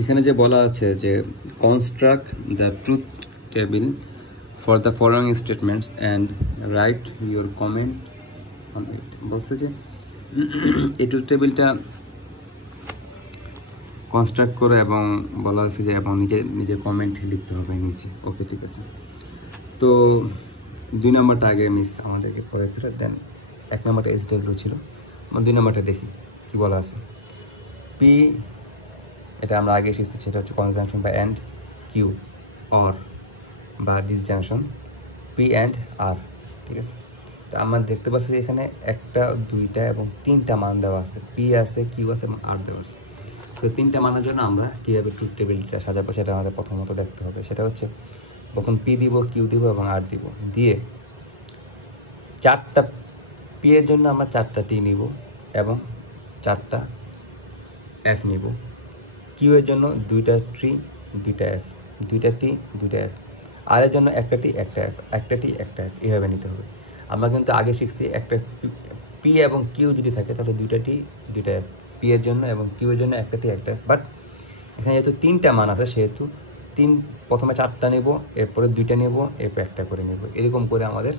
এখানে যে বলা আছে যে construct the truth table for the following statements and right your comment on it. বলছে যে এই ট্রুথ টেবিলটা কনস্ট্রাক্ট করে এবং বলা হয়েছে যে এবং নিজের কমেন্ট লিখতে হবে নিচে। ওকে, ঠিক আছে। তো 2 নম্বরটা আগে মিস আমাদেরকে পড়েছিল, দেন 1 নম্বরটা SW ছিল। আমরা 2 নম্বরটা দেখি কি বলা আছে। পি, এটা আমরা আগে শিখছি, সেটা হচ্ছে কনজাংশন বা অ্যান্ড। কিউ অর বা ডিসজাংশন, পি অ্যান্ড আর। ঠিক আছে, তো আমরা দেখতে পাচ্ছি এখানে 1টা 2টা এবং 3টা মান দেওয়া আছে, পি আছে, কিউ আছে এবং আর দেওয়া আছে। তো 3টা মানের জন্য আমরা কীভাবে ট্রুথ টেবিলটা সাজাবো সেটা আমাদের প্রথমত দেখতে হবে। সেটা হচ্ছে প্রথম পি দিব, কিউ দিব এবং আর দিব, দিয়ে 4টা পি এর জন্য আমরা 4টা টি নিব এবং 4টা এফ নিব। কিউ এর জন্য 2টা ট্রি, 2টা এফ, 2টা টি, 2টা এফ। আর এর জন্য 1টা টি, 1টা এফ, 1টা টি, 1টা এফ, এভাবে নিতে হবে। আমরা কিন্তু আগে শিখছি একটা পি এবং কিউ যদি থাকে তাহলে 2টা টি, 2টা এফ, পি এর জন্য এবং কিউ এর জন্য 1টা টি, 1টা এফ। বাট এখানে যেহেতু 3টা মান আছে সেহেতু প্রথমে 4টা নেব, এরপরে 2টা নেব, এরপর 1টা করে নেব। এরকম করে আমাদের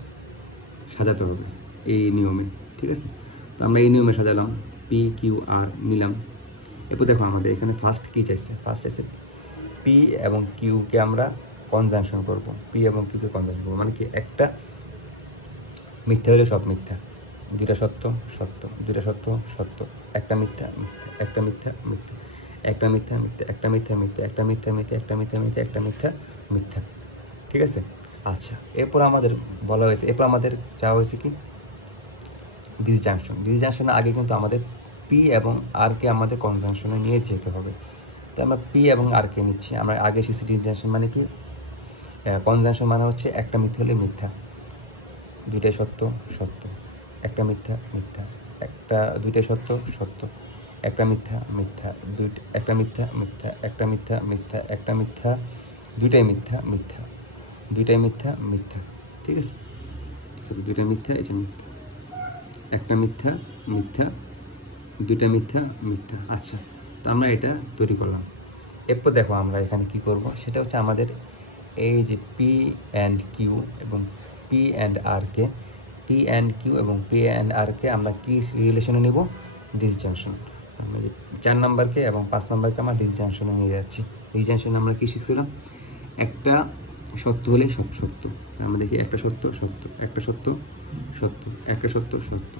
সাজাতে হবে এই নিয়মে। ঠিক আছে, তো আমরা এই নিয়মে সাজালাম, পি কিউ আর নিলাম। এরপর দেখো আমাদের এখানে ফার্স্ট কী চাইছে, ফার্স্ট আছে পি এবং কিউকে আমরা কনজাংশন করব। পি এবং কিউকে কনজাংশন করবো মানে কি, একটা মিথ্যা হলে সব মিথ্যা, 2টা সত্য সত্য, 2টা সত্য সত্য, একটা মিথ্যা মিথ্যা, একটা মিথ্যা মিথ্যা, একটা মিথ্যা মিথ্যা, একটা মিথ্যা মিথ্যা, একটা মিথ্যা মিথ্যা, একটা মিথ্যা মিথ্যা, একটা মিথ্যা মিথ্যা। ঠিক আছে, আচ্ছা। এরপর আমাদের বলা হয়েছে, এরপর আমাদের চাওয়া হয়েছে কি ডিসজাংশন। ডিসজাংশনের আগে কিন্তু আমাদের পি এবং আরকে আমাদের কনজাংশনে নিয়ে যেতে হবে। তো আমরা পি এবং আরকে নিচ্ছি। আমরা আগে শিখছি ডিসজাংশন মানে কি, কনজাংশন মানে হচ্ছে একটা মিথ্যা হলে মিথ্যা, 2টাই সত্য সত্য, একটা মিথ্যা মিথ্যা, 2টাই সত্য সত্য, একটা মিথ্যা মিথ্যা, একটা মিথ্যা মিথ্যা, একটা মিথ্যা মিথ্যা, একটা মিথ্যা, 2টাই মিথ্যা মিথ্যা, 2টাই মিথ্যা মিথ্যা। ঠিক আছে, 2টা মিথ্যা, এটা মিথ্যা, একটা মিথ্যা মিথ্যা, 2টা মিথ্যা মিথ্যা। আচ্ছা, তো আমরা এটা তৈরি করলাম। এরপর দেখো আমরা এখানে কি করব, সেটা হচ্ছে আমাদের এই যে পি অ্যান্ড কিউ এবং পি অ্যান্ড আরকে, পি অ্যান্ড কিউ এবং পি অ্যান্ড আরকে আমরা কি রিলেশনে নেব, ডিসজাংশন। আমরা যে 4 নম্বরকে এবং 5 নম্বরকে আমরা ডিসজাংশনে নিয়ে যাচ্ছি। ডিসজাংশনে আমরা কি শিখছিলাম, একটা সত্য হলে সব সত্য। আমরা দেখি একটা সত্য সত্য, একটা সত্য সত্য, একটা সত্য সত্য,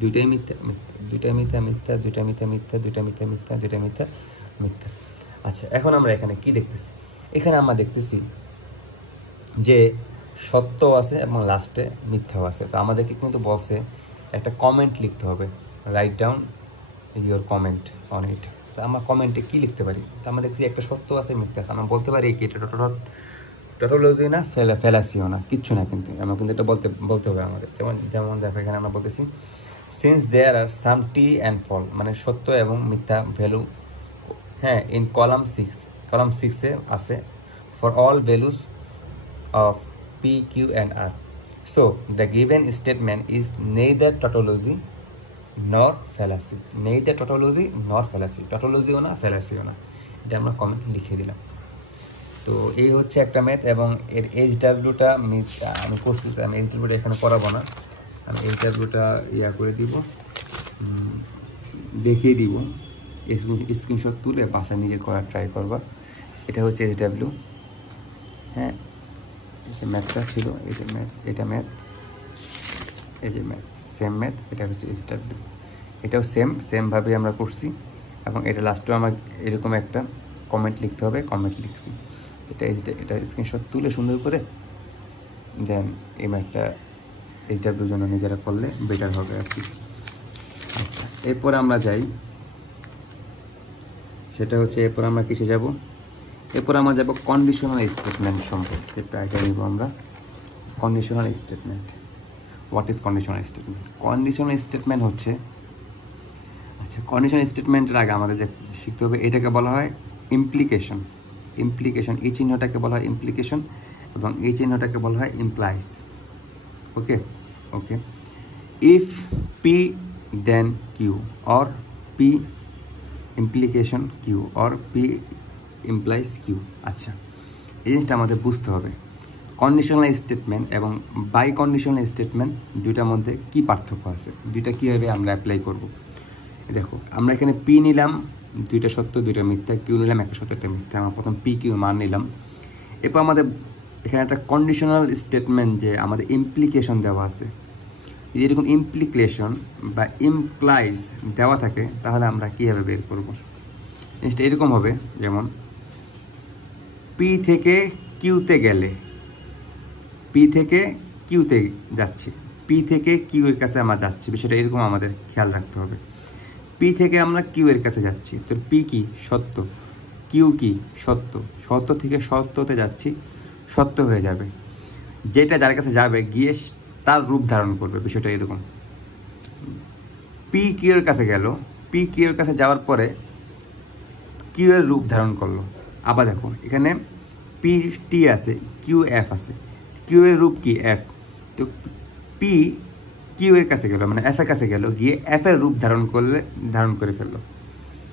2টাই মিথ্যা মিথ্যা, 2টা মিথ্যা মিথ্যা, 2টা মিথ্যা মিথ্যা, 2টা মিথ্যা মিথ্যা, 2টা মিথ্যা মিথ্যা। আচ্ছা, এখন আমরা এখানে কি দেখতেছি, এখানে আমরা দেখতেছি যে সত্য আছে এবং লাস্টে মিথ্যাও আছে। তো আমাদেরকে কিন্তু বলছে একটা কমেন্ট লিখতে হবে, write down your comment on it. তো আমরা কমেন্টে কী লিখতে পারি, তো আমরা দেখছি একটা সত্য আছে মিথ্যা আছে। আমরা বলতে পারি কি এটা টটোলজি না ফেলাসিও না, কিচ্ছু না, কিন্তু আমরা কিন্তু এটা বলতে হবে আমাদের। যেমন দেখো এখানে আমরা বলতেছি since there R some T and ফল, মানে সত্য এবং মিথ্যা ভ্যালু, হ্যাঁ, ইন কলাম 6 আছে for all values of P, Q and R. So the given statement is neither tautology nor fallacy. Neither tautology nor fallacy. Tautology ও না, fallacy ও না। এটা আমরা কমেন্ট লিখে দিলাম। তো এই হচ্ছে একটা ম্যাথ এবং এর HWটা মিস আমি করছি, আমি HWটা এখানে করাবো না, আমি HWটা করে দিব, দেখিয়ে দিব, স্ক্রিনশট তুলে বাসা নিজে করার ট্রাই করবা। এটা হচ্ছে HW, হ্যাঁ, এই যে ম্যাথটা ছিল, এই যে ম্যাথ, এটা ম্যাথ, এই যে ম্যাথ, সেম ম্যাথ, এটা হচ্ছে SW, এটাও সেমভাবে আমরা করছি এবং এটা লাস্টেও আমার এরকম একটা কমেন্ট লিখতে হবে, কমেন্ট লিখছি। এটা স্ক্রিনশট তুলে সুন্দর করে দেন এই ম্যাথটা HWর জন্য নিজেরা করলে বেটার হবে আর কি। আচ্ছা, এরপর আমরা যাই, সেটা হচ্ছে এরপর আমরা কিসে যাব, এরপর আমরা যাব কন্ডিশনাল স্টেটমেন্ট সম্পর্কে একটু আইডিয়া নিব আমরা। Conditional statement, what is conditional statement? Conditional statement হচ্ছে, আচ্ছা, কন্ডিশনাল স্টেটমেন্টের আগে আমাদের শিখতে হবে এটাকে বলা হয় ইমপ্লিকেশন। ইমপ্লিকেশন, এই চিহ্নটাকে বলা হয় ইমপ্লিকেশন এবং এই চিহ্নটাকে বলা হয় implies. Okay okay, if P then Q or P implication Q or P implies Q. আচ্ছা, এই জিনিসটা আমাদের বুঝতে হবে। কন্ডিশনাল স্টেটমেন্ট এবং বাই কন্ডিশনাল স্টেটমেন্ট দুইটার মধ্যে কি পার্থক্য আছে, দুইটা কীভাবে আমরা অ্যাপ্লাই করব। দেখো, আমরা এখানে পি নিলাম, দুইটা সত্য দুইটা মিথ্যা, কিউ নিলাম একটা সত্য একটা মিথ্যা। আমরা প্রথম পি কিউ মান নিলাম। এরপর আমাদের এখানে একটা কন্ডিশনাল স্টেটমেন্ট যে আমাদের ইমপ্লিকেশন দেওয়া আছে, যদি এরকম ইমপ্লিকেশন বা ইমপ্লাইজ দেওয়া থাকে তাহলে আমরা কীভাবে বের করব। জিনিসটা এরকম হবে, যেমন পি থেকে কিউতে গেলে, পি থেকে কিউতে যাচ্ছি, পি থেকে কিউ এর কাছে আমরা যাচ্ছি, বিষয়টা এরকম আমাদের খেয়াল রাখতে হবে। পি থেকে আমরা কিউ এর কাছে যাচ্ছি, তো পি কি সত্য, কিউ কি সত্য, সত্য থেকে সত্যতে যাচ্ছি, সত্য হয়ে যাবে। যেটা যার কাছে যাবে গিয়ে তার রূপ ধারণ করবে, বিষয়টা এরকম। পি কিউ এর কাছে গেল, পি কিউ এর কাছে যাওয়ার পরে কিউ এর রূপ ধারণ করলো। আবার দেখো, এখানে পি টি আছে, কিউ এফ আছে, কিউ এর রূপ কি এফ, তো পি কিউ এর কাছে গেল মানে এফ এর কাছে গেল, গিয়ে এফ এর রূপ ধারণ করে ফেললো।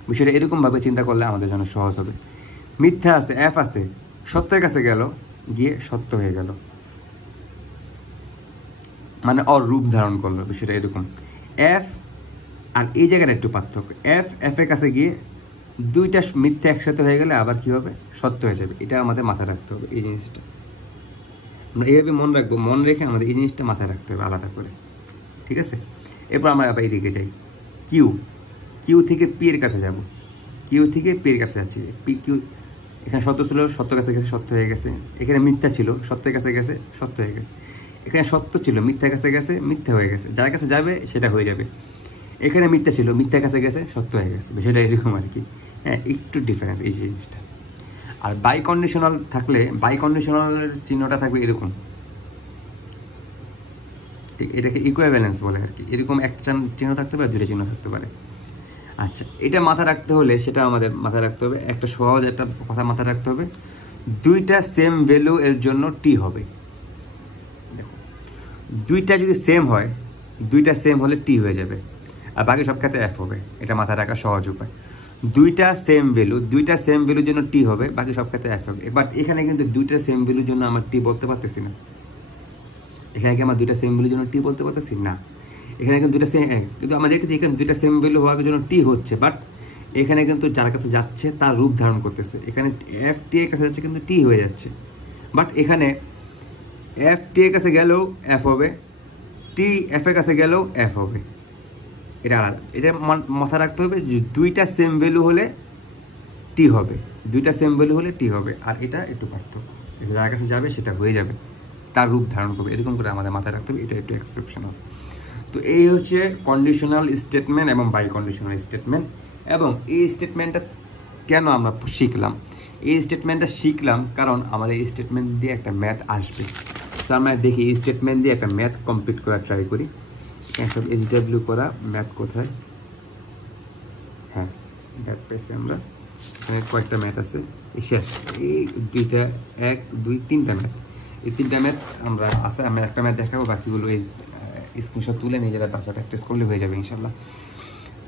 বিষয়টা এরকমভাবে চিন্তা করলে আমাদের জন্য সহজ হবে। মিথ্যা আছে, এফ আছে, সত্যের কাছে গেল, গিয়ে সত্য হয়ে গেল, মানে ওর রূপ ধারণ করলো। বিষয়টা এরকম। এফ আর এই জায়গাটা একটু পার্থক্য, এফ এর কাছে গিয়ে দুইটা মিথ্যা একসাথে হয়ে গেলে আবার কি হবে, সত্য হয়ে যাবে। এটা আমাদের মাথায় রাখতে হবে, এই জিনিসটা আমরা এইভাবে মনে রাখবো। মনে রেখে আমাদের এই জিনিসটা মাথায় রাখতে হবে আলাদা করে, ঠিক আছে। এরপর আমরা আবার এইদিকে যাই, কিউ থেকে পি এর কাছে যাব, কিউ থেকে পি এর কাছে যাচ্ছি। পি কিউ এখানে সত্য ছিল, সত্য কাছে গেছে, সত্য হয়ে গেছে। এখানে মিথ্যা ছিল, সত্যের কাছে গেছে, সত্য হয়ে গেছে। এখানে সত্য ছিল, মিথ্যার কাছে গেছে, মিথ্যা হয়ে গেছে। যার কাছে যাবে সেটা হয়ে যাবে। এখানে মিথ্যা ছিল, মিথ্যার কাছে গেছে, সত্য হয়ে গেছে। সেটা এরকম আর কি, হ্যাঁ, একটু ডিফারেন্স এই জিনিসটা। আর বাই কন্ডিশনাল থাকলে, বাই কন্ডিশনালের চিহ্নটা থাকবে এরকম, ঠিক, এটাকে ইকুইভ্যালেন্স বলে আর কি। এরকম একটা চিহ্ন থাকতে পারে, দুইটা চিহ্ন থাকতে পারে। আচ্ছা, এটা মাথায় রাখতে হলে সেটা আমাদের মাথায় রাখতে হবে, একটা সহজ একটা কথা মাথায় রাখতে হবে, দুইটা সেম ভ্যালু এর জন্য টি হবে। দেখো, দুইটা যদি সেম হয়, দুইটা সেম হলে টি হয়ে যাবে, আর বাকি সব ক্ষেত্রে এফ হবে। এটা মাথায় রাখা সহজ উপায়। দুইটা সেম ভ্যালুর জন্য টি হবে, বাকি সব ক্ষেত্রে এফ হবে। বাট এখানে কিন্তু দুইটা সেম ভ্যালুর জন্য আমার টি বলতে পারতেছি না। এখানে কি আমার দুইটা সেম ভ্যালুর জন্য টি বলতে পারতেছি না। এখানে কিন্তু দুইটা সেম, কিন্তু আমরা দেখেছি এখানে দুইটা সেম ভ্যালু হওয়ার জন্য টি হচ্ছে, বাট এখানে কিন্তু যার কাছে যাচ্ছে তার রূপ ধারণ করতেছে। এখানে এফ টি এর কাছে যাচ্ছে কিন্তু টি হয়ে যাচ্ছে, বাট এখানে এফ টি এর কাছে গেলেও এফ হবে, টি এফ এর কাছে গেলেও এফ হবে। এটা আলাদা, এটা মাথায় রাখতে হবে যে দুইটা সেম ভ্যালু হলে টি হবে, দুইটা সেম ভ্যালু হলে টি হবে। আর এটা একটু পার্থক্য, যার কাছে যাবে সেটা হয়ে যাবে, তার রূপ ধারণ করবে, এরকম করে আমাদের মাথায় রাখতে হবে। এটা একটু এক্সেপশনাল। তো এই হচ্ছে কন্ডিশনাল স্টেটমেন্ট এবং বাই কন্ডিশনাল স্টেটমেন্ট। এবং এই স্টেটমেন্টটা কেন আমরা শিখলাম, এই স্টেটমেন্টটা শিখলাম কারণ আমাদের এই স্টেটমেন্ট দিয়ে একটা ম্যাথ আসবে। তো আমরা দেখি এই স্টেটমেন্ট দিয়ে একটা ম্যাথ কমপ্লিট করার ট্রাই করি। সব SW করা ম্যাথ কোথায়, হ্যাঁ ম্যাথ পেয়েছি আমরা, কয়েকটা ম্যাথ আছে, এই শেষ এই দুইটা, 1 2 3টা ম্যাথ। এই 3টা ম্যাথ আমরা আছে, আমরা একটা ম্যাথ দেখাবো, বাকিগুলো এই স্ক্রিনশট তুলে নিজেরা বাসা প্র্যাকটিস করলে হয়ে যাবে ইনশাল্লাহ।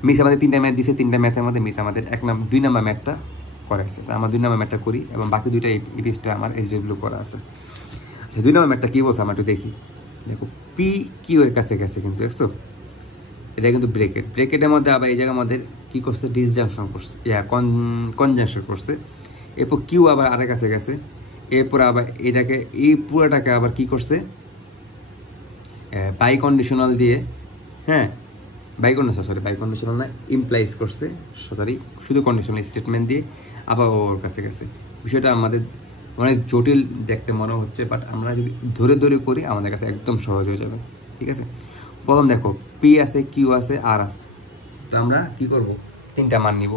মিস আমাদের 3টা ম্যাথ দিয়েছে, 3টা ম্যাথের মধ্যে মিস আমাদের 2 নম্বর ম্যাথটা করাইছে। তো আমরা 2 নম্বর ম্যাথটা করি এবং বাকি দুইটা এই পেজটা আমার SW করা আছে। আচ্ছা, 2 নম্বর ম্যাথটা কী বলছে আমরা একটু দেখি। দেখো, পি কিউ এর কাছে গেছে, কিন্তু দেখছো এটা কিন্তু ব্রেকেটের মধ্যে আবার এই জায়গার মধ্যে কী করছে, ডিসজাংশন করছে, কনজাংশন করছে। এরপর কিউ আবার আরেক কাছে গেছে, এরপর আবার এটাকে, এই পুরোটাকে আবার কি করছে, বাই কন্ডিশনাল দিয়ে, হ্যাঁ বাই কন্ডিশনাল না, ইমপ্লাইজ করছে, সরি শুধু কন্ডিশনাল স্টেটমেন্ট দিয়ে আবার ওর কাছে গেছে। বিষয়টা আমাদের অনেক জটিল দেখতে মনে হচ্ছে, বাট আমরা যদি ধরে ধরে করি আমাদের কাছে একদম সহজ হয়ে যাবে, ঠিক আছে। প্রথম দেখো, পি আছে, কিউ আছে, আর আছে। তো আমরা কি করব, 3টা মান নিব,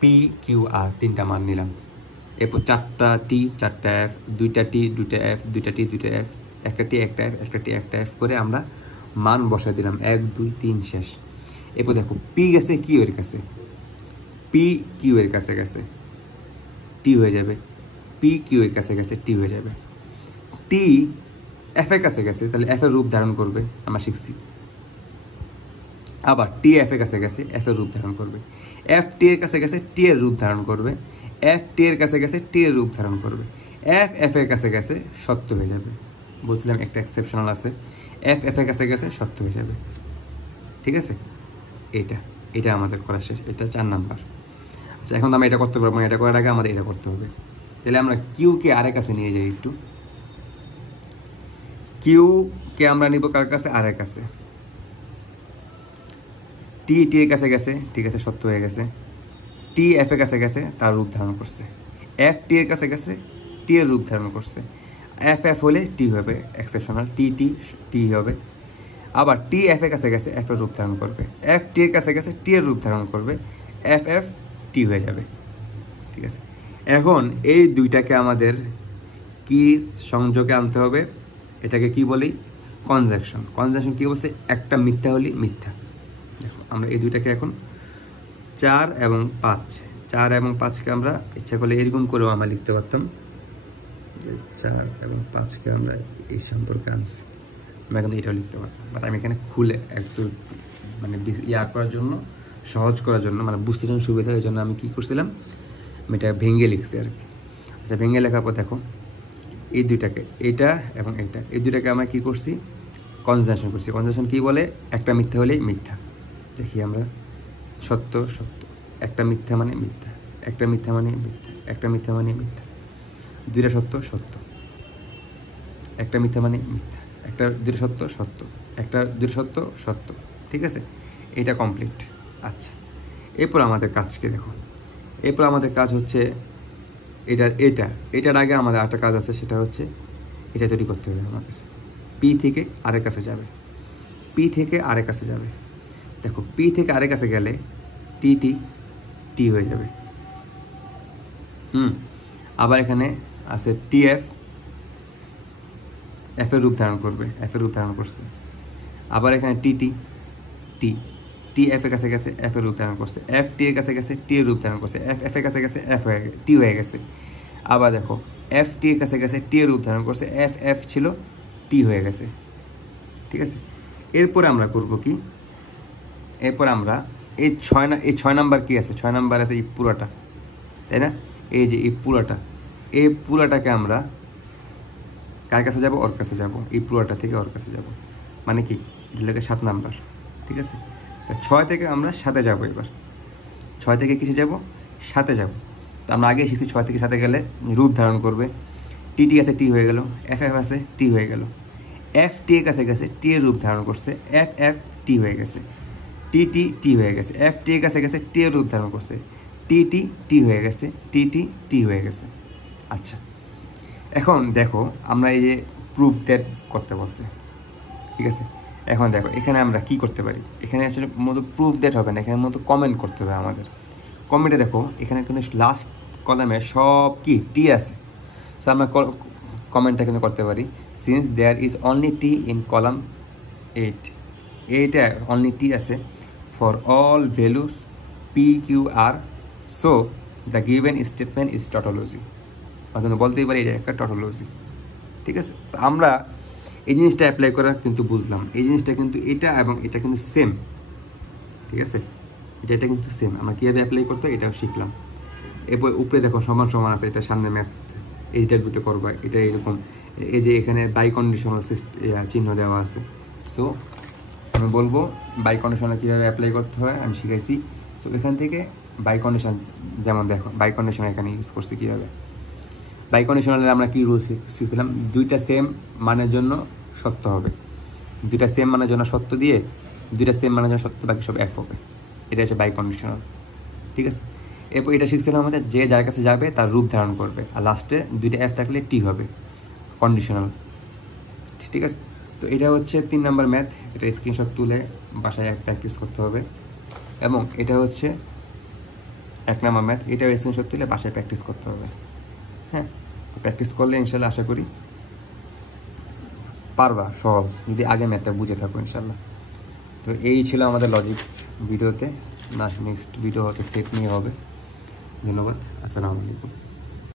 পি কিউ আর 3টা মান নিলাম। এরপর 4টা টি 4টা এফ, 2টা টি 2টা এফ, 2টা টি 2টা এফ, একটা টি একটা এফ, একটা টি একটা এফ করে আমরা মান বসাই দিলাম, 1 2 3 শেষ। এরপর দেখো, পি গেছে কিউ এর কাছে, পি কিউ এর কাছে গেছে, টি হয়ে যাবে, পি কিউ এর কাছে গেছে, টি হয়ে যাবে। টি এফ এর কাছে গেছে, তাহলে এফ এর রূপ ধারণ করবে, আমরা শিখছি। আবার টি এফ এর কাছে গেছে এফ এর রূপ ধারণ করবে, এফ টি এর কাছে গেছে টি এর রূপ ধারণ করবে, এফ টি এর কাছে গেছে টি এর রূপ ধারণ করবে, এফ এফ এর কাছে গেছে সত্য হয়ে যাবে। বুঝলাম একটা এক্সেপশনাল আছে, এফ এফ এর কাছে গেছে সত্য হয়ে যাবে। ঠিক আছে, এটা আমাদের করা শেষ, এটা 4 নাম্বার। আচ্ছা এখন আমরা এটা করতে পারবো, এটা করার আগে আমাদের এটা করতে হবে। তাহলে আমরা কিউকে আরের কাছে নিয়ে যাই একটু। কিউকে আমরা নিব কার কাছে? আরের কাছে। টি টি এর কাছে গেছে, ঠিক আছে সত্য হয়ে গেছে। টি এফ এর কাছে গেছে, তার রূপ ধারণ করছে। এফ টি এর কাছে গেছে, টি এর রূপ ধারণ করছে। এফ এফ হলে টি হবে এক্সেপশনাল, টি টি টি হবে। আবার টি এফ এর কাছে গেছে, এফ এর রূপ ধারণ করবে। এফ টি এর কাছে গেছে, টি এর রূপ ধারণ করবে। এফ এফ টি হয়ে যাবে। ঠিক আছে, এখন এই দুইটাকে আমাদের কি সংযোগে আনতে হবে? এটাকে কি বলি? কনজাংশন। কনজাংশন কি বলছে? একটা মিথ্যা হলে মিথ্যা। দেখো আমরা এই দুইটাকে এখন 4 এবং 5, 4 এবং 5কে আমরা ইচ্ছা করলে এরকম করেও আমরা লিখতে পারতাম। 4 এবং 5কে আমরা এই সম্পর্কে আনছি, আমরা এখন এটাও লিখতে পারতাম, বাট আমি এখানে খুলে একটু মানে করার জন্য, সহজ করার জন্য, মানে বুঝতে জন্য সুবিধা, এই জন্য আমি কী করছিলাম, আমি এটা ভেঙে লিখছি আর কি। আচ্ছা ভেঙে লেখার পর দেখো এই দুইটাকে, এটা এবং এটা, এই দুইটাকে আমরা কী করছি? কনজাংশন করছি। কনজাংশন কী বলে? একটা মিথ্যা হলেই মিথ্যা। দেখি আমরা, সত্য সত্য, একটা মিথ্যা মানে মিথ্যা, একটা মিথ্যা মানে মিথ্যা, একটা মিথ্যা মানে মিথ্যা, দুইটা সত্য সত্য, একটা মিথ্যা মানে মিথ্যা, একটা দুইটা সত্য সত্য, একটা দুইটা সত্য সত্য। ঠিক আছে, এটা কমপ্লিট। আচ্ছা এরপর আমাদের কাজকে দেখো, এরপর আমাদের কাজ হচ্ছে এটার আগে আমাদের একটা কাজ আছে, সেটা হচ্ছে এটা তৈরি করতে হবে আমাদের। পি থেকে আরের কাছে যাবে, পি থেকে আরের কাছে যাবে। দেখো পি থেকে আরের কাছে গেলে টি টি টি হয়ে যাবে। আবার এখানে আছে টি এফ, এফ এর রূপ ধারণ করবে, এফ এর রূপ ধারণ করছে। আবার এখানে টি টি টি টি এফ এর কাছে গেছে, এফ এর রূপ ধারণ করছে। এফ টি এর কাছে গেছে, টি এর রূপ ধারণ করছে। এফ এফ এর কাছে গেছে, এফ হয়ে টি হয়ে গেছে। আবার দেখো এফ টি এর কাছে গেছে, টি এর রূপ ধারণ করছে। এফ এফ ছিল, টি হয়ে গেছে। ঠিক আছে, এরপরে আমরা করব কি? এরপর আমরা এই 6 নাম্বার কি আছে? 6 নাম্বার আছে এই পুরাটা, তাই না? এই যে এই পুরাটাকে আমরা কার কাছে যাব? ওর কাছে যাব। এই পুরাটা থেকে ওর কাছে যাব, মানে কি? এটাকে 7 নাম্বার। ঠিক আছে, 6 থেকে আমরা 7-এ যাবো। এবার 6 থেকে কিসে যাব? 7-এ যাব। তো আমরা আগে শিখছি 6 থেকে 7-এ গেলে রূপ ধারণ করবে। টি টি আছে, টি হয়ে গেল। এফ এফ আছে, টি হয়ে গেল। এফ টি এর কাছে গেছে, টি এর রূপ ধারণ করছে। এফ এফ টি হয়ে গেছে। টি টি টি হয়ে গেছে। এফ টি এর কাছে গেছে, টি এর রূপ ধারণ করছে। টি টি টি হয়ে গেছে। টি টি টি হয়ে গেছে। আচ্ছা এখন দেখো আমরা এই যে প্রুফ দ্যাট করতে বলছে, ঠিক আছে? এখন দেখো এখানে আমরা কি করতে পারি? এখানে আসলে মতো প্রুফ দ্যাট হবে না, এখানে মতো কমেন্ট করতে হবে আমাদের। কমেন্টে দেখো এখানে কিন্তু লাস্ট কলামে সব কি টি আছে, সো আমরা কমেন্টটা কিন্তু করতে পারি, since there is only T in column 8, এইটা অনলি টি আছে for all values P Q R, so the given statement is tautology. আমরা কিন্তু বলতেই পারি এটা একটা টটোলজি। ঠিক আছে, তো আমরা এই জিনিসটা অ্যাপ্লাই করা কিন্তু বুঝলাম, এই জিনিসটা কিন্তু এটা এবং এটা কিন্তু সেম। ঠিক আছে, এটা কিন্তু সেম, আমরা কীভাবে অ্যাপ্লাই করতে এটাও শিখলাম। এরপর উপরে দেখো সমান সমান আছে, এটা সামনে ম্যাপ এইচডাব্লিউতে করবা, এটা এরকম। এই যে এখানে বাই কন্ডিশনাল চিহ্ন দেওয়া আছে, সো আমি বলবো বাই কন্ডিশনাল কীভাবে অ্যাপ্লাই করতে হয় আমি শিখাইছি। সো এখান থেকে বাই কন্ডিশন, যেমন দেখো বাই কন্ডিশন এখানে ইউজ করছি কীভাবে। বাই কন্ডিশনালে আমরা কী রুল শিখছিলাম? দুইটা সেম মানের জন্য সত্য হবে, দুইটা সেম মানের জন্য সত্য দিয়ে দুইটা সেম মানের জন্য সত্য, বাকি সব এফ হবে। এটা হচ্ছে বাই কন্ডিশনাল। ঠিক আছে, এরপর এটা শিখছিলাম হচ্ছে যে যার কাছে যাবে তার রূপ ধারণ করবে, আর লাস্টে দুইটা এফ থাকলে টি হবে, কন্ডিশনাল। ঠিক আছে, তো এটা হচ্ছে 3 নম্বর ম্যাথ। এটা স্ক্রিনশট তুলে বাসায় প্র্যাকটিস করতে হবে। এবং এটা হচ্ছে 1 নম্বর ম্যাথ, এটাও স্ক্রিনশট তুলে বাসায় প্র্যাকটিস করতে হবে। হ্যাঁ, তো প্র্যাকটিস করলে ইনশাল্লাহ আশা করি পারবা সহজ, যদি আগে ম্যাথটা বুঝে থাকো ইনশাল্লাহ। তো এই ছিল আমাদের লজিক ভিডিওতে, না নেক্সট ভিডিও হতে সেট নিয়ে হবে। ধন্যবাদ, আসসালামু আলাইকুম।